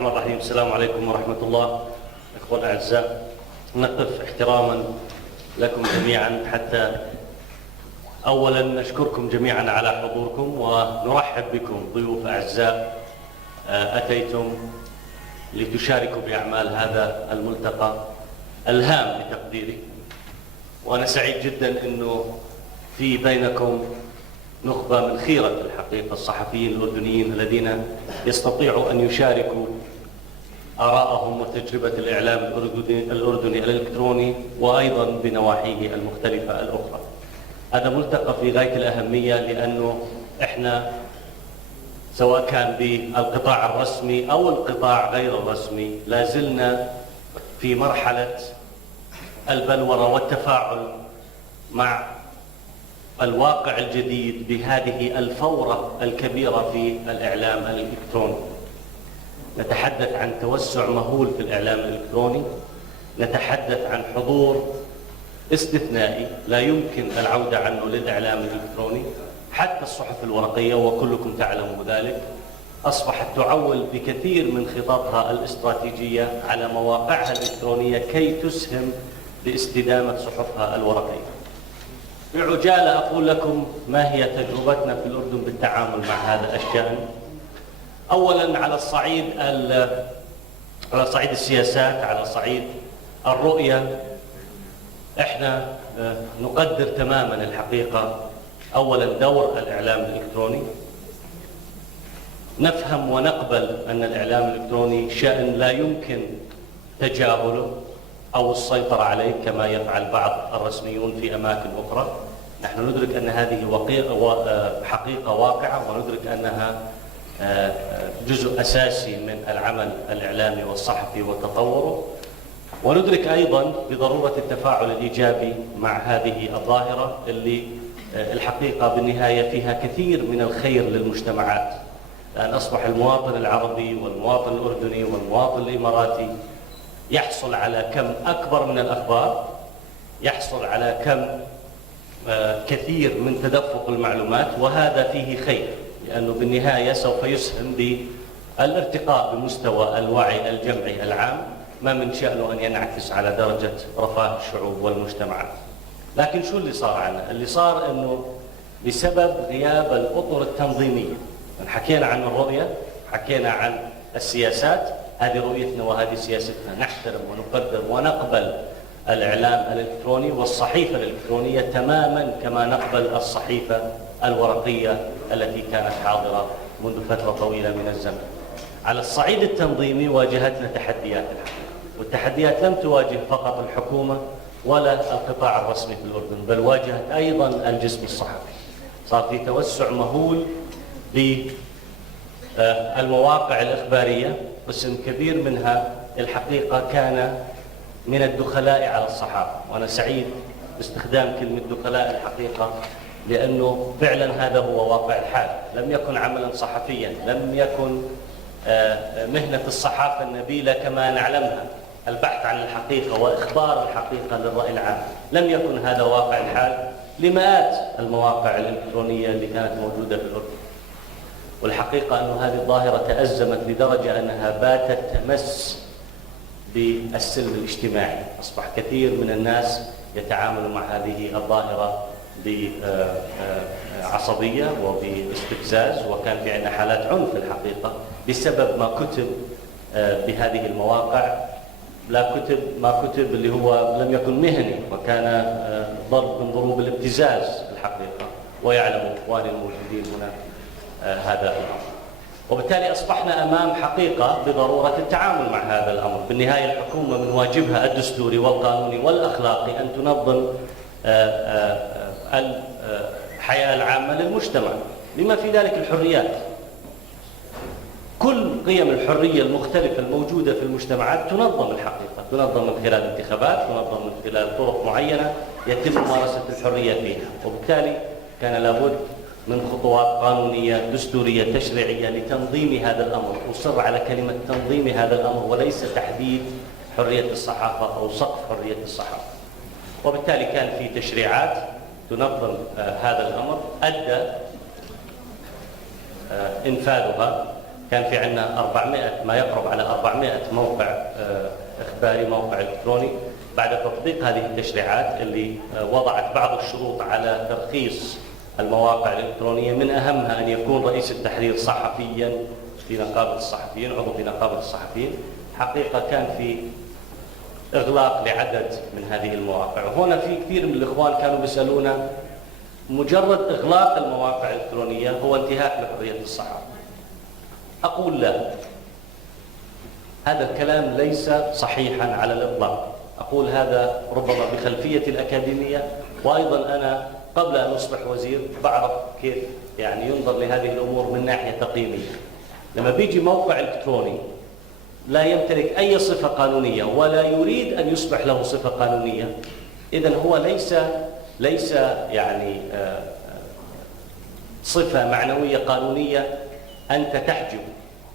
الرحمن الرحيم. السلام عليكم ورحمة الله. إخوة الأعزاء، نقف احتراما لكم جميعا حتى أولا نشكركم جميعا على حضوركم ونرحب بكم ضيوف أعزاء أتيتم لتشاركوا بأعمال هذا الملتقى الهام بتقديري. وأنا سعيد جدا أنه في بينكم نخبة من خيرة الحقيقة الصحفيين الأردنيين الذين يستطيعوا أن يشاركوا آراءهم وتجربة الإعلام الأردني الإلكتروني وأيضا بنواحيه المختلفة الأخرى. هذا ملتقى في غاية الأهمية لأنه إحنا سواء كان بالقطاع الرسمي أو القطاع غير الرسمي لازلنا في مرحلة البلورة والتفاعل مع الواقع الجديد بهذه الفورة الكبيرة في الإعلام الإلكتروني. نتحدث عن توسع مهول في الإعلام الإلكتروني، نتحدث عن حضور استثنائي لا يمكن العودة عنه للإعلام الإلكتروني. حتى الصحف الورقية وكلكم تعلمون ذلك أصبحت تعول بكثير من خططها الاستراتيجية على مواقعها الإلكترونية كي تسهم باستدامة صحفها الورقية. بعجالة أقول لكم ما هي تجربتنا في الأردن بالتعامل مع هذا الشأن. أولا على صعيد السياسات، على صعيد الرؤية، احنا نقدر تماما الحقيقة أولا دور الإعلام الإلكتروني. نفهم ونقبل أن الإعلام الإلكتروني شأن لا يمكن تجاهله أو السيطرة عليه كما يفعل بعض الرسميون في أماكن أخرى. نحن ندرك أن هذه حقيقة واقعة، وندرك أنها جزء أساسي من العمل الإعلامي والصحفي وتطوره، وندرك أيضا بضرورة التفاعل الإيجابي مع هذه الظاهرة اللي الحقيقة بالنهاية فيها كثير من الخير للمجتمعات، لأن أصبح المواطن العربي والمواطن الأردني والمواطن الإماراتي يحصل على كم أكبر من الأخبار، يحصل على كم كثير من تدفق المعلومات، وهذا فيه خير لأنه بالنهاية سوف يسهم بالارتقاء بمستوى الوعي الجمعي العام، ما من شأنه أن ينعكس على درجة رفاه الشعوب والمجتمعات. لكن شو اللي صار عنا؟ اللي صار أنه بسبب غياب الأطر التنظيمية، حكينا عن الرؤية، حكينا عن السياسات، هذه رؤيتنا وهذه سياستنا، نحترم ونقدر ونقبل الإعلام الإلكتروني والصحيفة الإلكترونية تماما كما نقبل الصحيفة الورقية التي كانت حاضرة منذ فترة طويلة من الزمن. على الصعيد التنظيمي واجهتنا تحديات الحقيقة، والتحديات لم تواجه فقط الحكومة ولا القطاع الرسمي في الأردن، بل واجهت أيضا الجسم الصحفي. صار في توسع مهول بالمواقع الإخبارية، قسم كبير منها الحقيقة كان من الدخلاء على الصحافة، وأنا سعيد باستخدام كلمة دخلاء الحقيقة لأنه فعلا هذا هو واقع الحال. لم يكن عملا صحفيا، لم يكن مهنة الصحافة النبيلة كما نعلمها، البحث عن الحقيقة وإخبار الحقيقة للرأي العام، لم يكن هذا واقع الحال لمئات المواقع الإلكترونية اللي كانت موجودة في الأردن. والحقيقة أن هذه الظاهرة تأزمت لدرجة أنها باتت تمس بالسلم الاجتماعي. أصبح كثير من الناس يتعاملوا مع هذه الظاهرة بعصبية وباستفزاز، وكان في عندنا حالات عنف الحقيقة بسبب ما كتب بهذه المواقع. ما كتب اللي هو لم يكن مهني، وكان ضرب من ضروب الابتزاز الحقيقة، ويعلم إخواني الموجودين هنا هذا الأمر. وبالتالي أصبحنا أمام حقيقة بضرورة التعامل مع هذا الأمر. بالنهاية الحكومة من واجبها الدستوري والقانوني والأخلاقي أن تنظم الحياة العامة للمجتمع، بما في ذلك الحريات. كل قيم الحرية المختلفة الموجودة في المجتمعات تنظم الحقيقة، تنظم من خلال انتخابات، تنظم من خلال طرق معينة يتم ممارسة الحرية فيها. وبالتالي كان لابد من خطوات قانونية دستورية تشريعية لتنظيم هذا الأمر. أصر على كلمة تنظيم هذا الأمر وليس تحديد حرية الصحافة أو سقف حرية الصحافة. وبالتالي كان في تشريعات تنظم هذا الأمر، أدى إنفاذها كان في عندنا 400 ما يقرب على 400 موقع إخباري، موقع إلكتروني. بعد تطبيق هذه التشريعات اللي وضعت بعض الشروط على ترخيص المواقع الإلكترونية، من أهمها أن يكون رئيس التحرير صحفيا في نقابة الصحفيين، عضو في نقابة الصحفيين. حقيقة كان في إغلاق لعدد من هذه المواقع. وهنا في كثير من الإخوان كانوا بيسألونا مجرد إغلاق المواقع الإلكترونية هو انتهاك لحرية الصحافة. أقول لا، هذا الكلام ليس صحيحا على الإطلاق. أقول هذا ربما بخلفية الأكاديمية، وأيضا أنا قبل أن أصبح وزير بعرف كيف يعني ينظر لهذه الأمور من ناحية تقييمية. لما بيجي موقع إلكتروني لا يمتلك أي صفة قانونية ولا يريد أن يصبح له صفة قانونية، إذن هو ليس يعني صفة معنوية قانونية أنت تحجبه.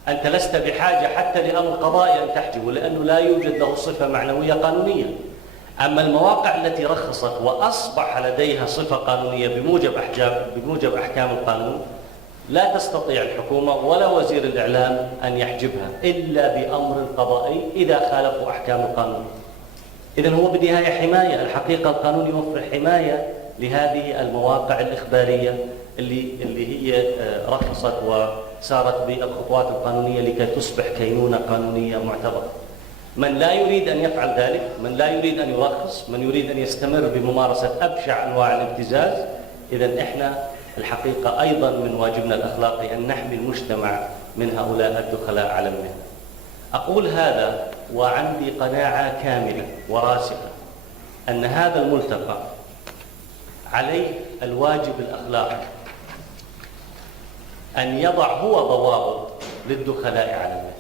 أنت لست بحاجة حتى لأمر قضائي أن تحجبه، لأنه لا يوجد له صفة معنوية قانونية. أما المواقع التي رخصت وأصبح لديها صفة قانونية بموجب أحكام القانون، لا تستطيع الحكومة ولا وزير الإعلام أن يحجبها إلا بأمر قضائي إذا خالفوا أحكام القانون. إذن هو بالنهاية حماية. الحقيقة القانون يوفر حماية لهذه المواقع الإخبارية اللي هي رخصت وسارت بالخطوات القانونية لكي تصبح كينونة قانونية معتبرة. من لا يريد أن يفعل ذلك، من لا يريد أن يرخص، من يريد أن يستمر بممارسة أبشع أنواع الابتزاز، إذن إحنا الحقيقة أيضا من واجبنا الأخلاقي أن نحمي المجتمع من هؤلاء الدخلاء على المهنة. أقول هذا وعندي قناعة كاملة وراسخة أن هذا الملتقى عليه الواجب الأخلاقي أن يضع هو ضوابط للدخلاء على المهنة.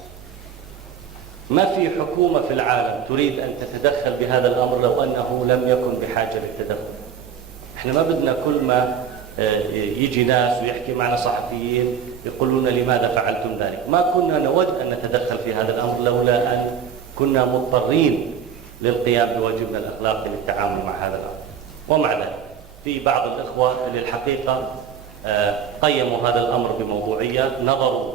ما في حكومة في العالم تريد أن تتدخل بهذا الأمر لو أنه لم يكن بحاجة للتدخل. احنا ما بدنا كل ما يجي ناس ويحكي معنا صحفيين يقولون لماذا فعلتم ذلك. ما كنا نود أن نتدخل في هذا الأمر لولا أن كنا مضطرين للقيام بواجبنا الأخلاقي للتعامل مع هذا الأمر. ومع ذلك في بعض الإخوة اللي الحقيقة قيموا هذا الأمر بموضوعية، نظروا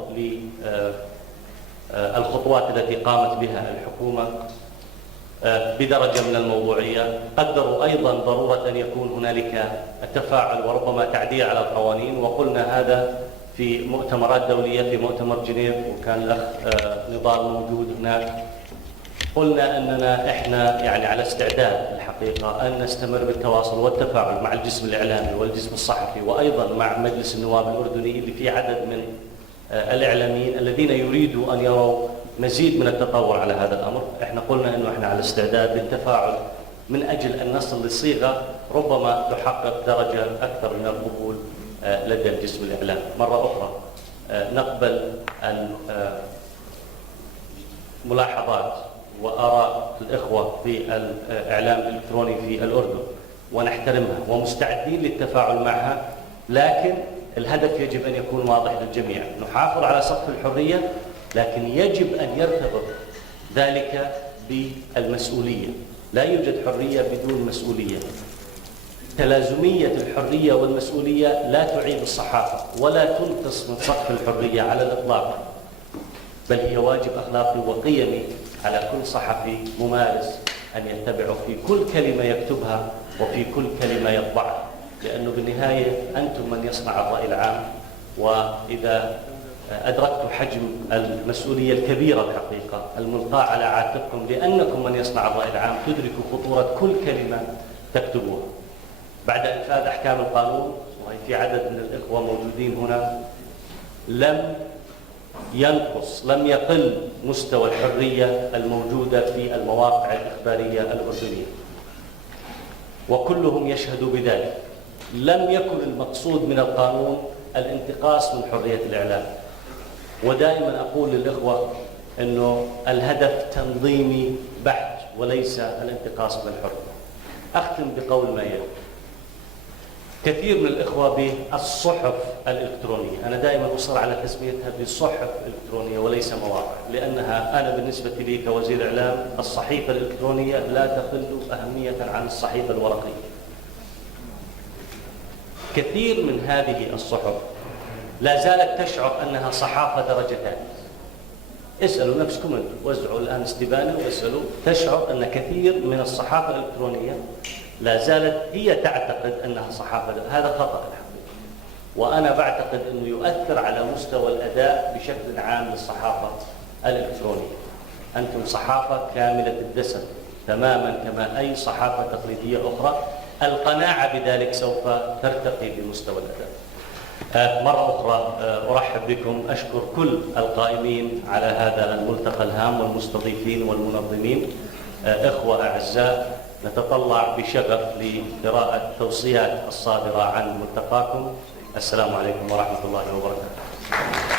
للخطوات التي قامت بها الحكومة بدرجة من الموضوعية، قدروا أيضا ضرورة أن يكون هنالك التفاعل وربما تعديل على القوانين. وقلنا هذا في مؤتمرات دولية، في مؤتمر جنيف وكان الأخ نضال موجود هناك. قلنا أننا إحنا يعني على استعداد الحقيقة أن نستمر بالتواصل والتفاعل مع الجسم الإعلامي والجسم الصحفي، وأيضا مع مجلس النواب الأردني اللي فيه عدد من الإعلاميين الذين يريدوا أن يروا مزيد من التطور على هذا الأمر. احنا قلنا أنه احنا على استعداد للتفاعل من أجل أن نصل لصيغة ربما تحقق درجة أكثر من القبول لدى الجسم الإعلامي. مرة أخرى نقبل الملاحظات وآراء الإخوة في الإعلام الإلكتروني في الأردن ونحترمها ومستعدين للتفاعل معها، لكن الهدف يجب أن يكون واضح للجميع. نحافظ على سقف الحرية، لكن يجب أن يرتبط ذلك بالمسؤولية. لا يوجد حرية بدون مسؤولية. تلازمية الحرية والمسؤولية لا تعيب الصحافة ولا تنقص من سقف الحرية على الإطلاق، بل هي واجب أخلاقي وقيمي على كل صحفي ممارس أن يتبعه في كل كلمة يكتبها وفي كل كلمة يطبعها، لأنه بالنهاية أنتم من يصنع الرأي العام. وإذا أدركت حجم المسؤولية الكبيرة الحقيقة الملقاة على عاتقكم لأنكم من يصنع الرأي العام، تدركوا خطورة كل كلمة تكتبوها. بعد إنفاذ أحكام القانون، وهي في عدد من الإخوة موجودين هنا، لم يقل مستوى الحرية الموجودة في المواقع الإخبارية الأردنية، وكلهم يشهدوا بذلك. لم يكن المقصود من القانون الانتقاص من حرية الإعلام. ودائما أقول للإخوة أنه الهدف تنظيمي بحت وليس الانتقاص من الحرية. أختم بقول ما يلي. كثير من الإخوة بالصحف الإلكترونية، أنا دائما أصر على تسميتها بصحف إلكترونية وليس مواقع، لأنها أنا بالنسبة لي كوزير إعلام الصحيفة الإلكترونية لا تقل أهمية عن الصحيفة الورقية. كثير من هذه الصحف لا زالت تشعر أنها صحافة درجة ثانية. اسألوا نفسكم أنتم، وزعوا الآن استبانة واسألوا، تشعر أن كثير من الصحافة الإلكترونية لا زالت هي تعتقد أنها صحافة. هذا خطأ الحقيقة، وأنا بعتقد أنه يؤثر على مستوى الأداء بشكل عام للصحافة الإلكترونية. أنتم صحافة كاملة الدسم تماما كما أي صحافة تقليدية أخرى، القناعة بذلك سوف ترتقي بمستوى الأداء. مرة أخرى أرحب بكم، أشكر كل القائمين على هذا الملتقى الهام والمستضيفين والمنظمين. إخوة أعزاء، نتطلع بشغف لقراءة التوصيات الصادرة عن ملتقاكم. السلام عليكم ورحمة الله وبركاته.